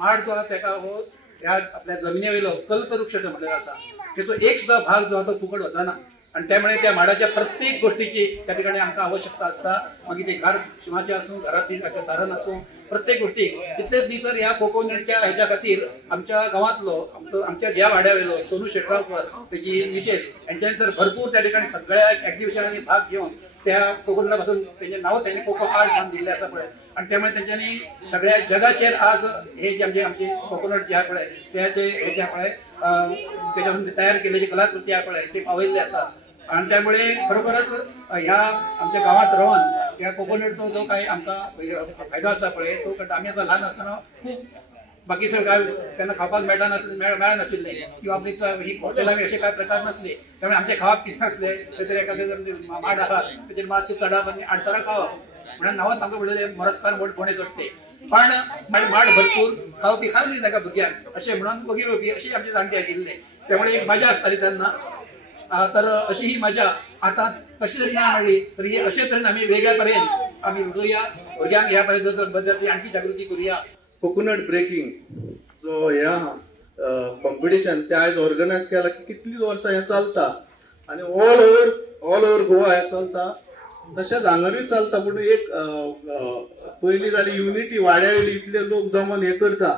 माड जो आहा तेका हो ह्या आपल्या जमिनीवेलो कल्पवृक्ष म्हटलेलो आसा तेचो एक सुद्धा भाग जो आहा तो फुकट वचना आणि त्यामुळे त्या माडाच्या प्रत्येक गोष्टीची त्या ठिकाणी आमकां आवश्यकता असता मागीर ते घर शिमाचे आसूं घरातील साधन आसूं प्रत्येक गोष्टी तितलेच न्ही तर ह्या कोकोनटच्या हेच्या खातीर आमच्या गांवांतलो आमच्या ज्या वाड्यावेलो सोनू शेटगांवकर तेजी विशेष यांच्यानी तर भरपूर त्या ठिकाणी सगळ्या एक्झिबिशनांनी भाग घेऊन त्या कोकोनटा पासून तेजे नाव त्यांनी कोको आर्ट म्हणून दिल्ले आसा पळय आणि त्यामुळे त्यांच्यानी सगळ्या जगाचेर आज हे जे आमचे कोकोनट जे आहा पळय त्याचे हे जे पळय त्याच्यापासून तयार केलेली कलाकृती आहे पळय ते पावयल्ले आसा आणि त्यामुळे खरोखरच ह्या आमच्या गावात राहून या कोकोनटचो जो काही आमकां फायदो आसा पळय तो आमी आतां ल्हान आसतना खूब बाकी सगळं काय त्यांना खावपाक मेळनाशिल्ले किंवा आपली ही हॉटेलां असे काय प्रकार नसले त्यामुळे आमचे खावप कितें नासले खंय एखादे माड आहा तेजेर मातशें चडप आनी आडसरां खावप म्हणून नांवांच आमकां पडलेले मोरजकार मोठे चडटे पण माड भरपूर खावपी खावली नाका भुरग्यांक अशें म्हणून वगीर येवपी अशी आमचे जाणटे आशिल्ले त्यामुळे एक मजा आसताली तेन्ना तर अशी ही मजा आता कशी जरी नाही मिळली तरी अशे तरेन आम्ही वेगळ्या पर्यंत आम्ही उडोवया भुरग्यांक ह्या बद्दल आणखी जागृती करूया. कोकोनट ब्रेकिंग जो ह्या कॉम्पिटिशन ते आज ऑर्गनायज केला की कितलीच वर्सां हे चलता आणि ऑल ओव्हर गोवा हे चलता तशेंच हांगारूय चलता पूण एक पयलीं जाली युनिटी वाड्यावयली इतले लोक जमोन हे करता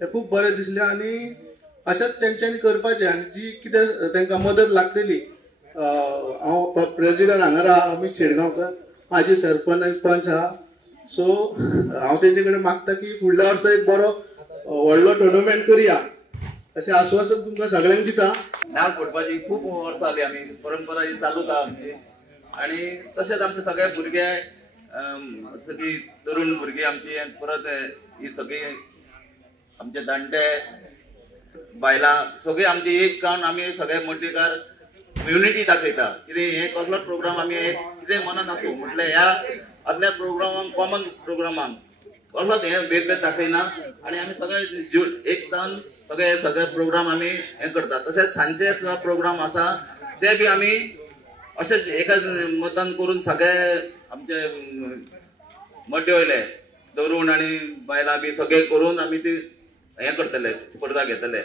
हे खूब बरें दिसलें आणि अशेंच तेंच्यांनी करपाचें आनी जी कितें तांकां मदत लागतली हांव प्रेसिडेंट हांगा आहा अमित शेटगांवकर म्हाजी सरपंच पंच आहा सो हांव तेंचे कडेन मागता की फुडल्या वर्सा एक बरो व्हडलो टुर्नामेंट करया अशें आश्वासन तुमकां सगळ्यांक दिता. नाल फोडपाची खूब वर्सां जाली आमी परंपरा ही चालूच आहा आमची आनी तशेंच आमचे सगळे भुरगे सगळीं तरुण भुरगीं आमची परत ही सगळी आमचे जाणटे बायलां सगळीं आमची एक जावन आमी सगळे मोठेकार युनिटी दाखयता कितें हे कसलोच प्रोग्राम आमी कितें मनान आसूं म्हटल्यार ह्या आपल्या प्रोग्रामाक कॉमन प्रोग्रामाक कसलोच हे भेदभेद दाखयना आनी आमी सगळे एक जावन सगळे प्रोग्राम आमी हे करता. तशेंच सांजचे सुद्दां प्रोग्राम आसा ते बी आमी अशेंच एकाच मतदान करून सगळे आमचे मड्डे वयले तरुण आनी बायलां बी सगळे करून आमी ती हे करतले स्पर्धा घेतले.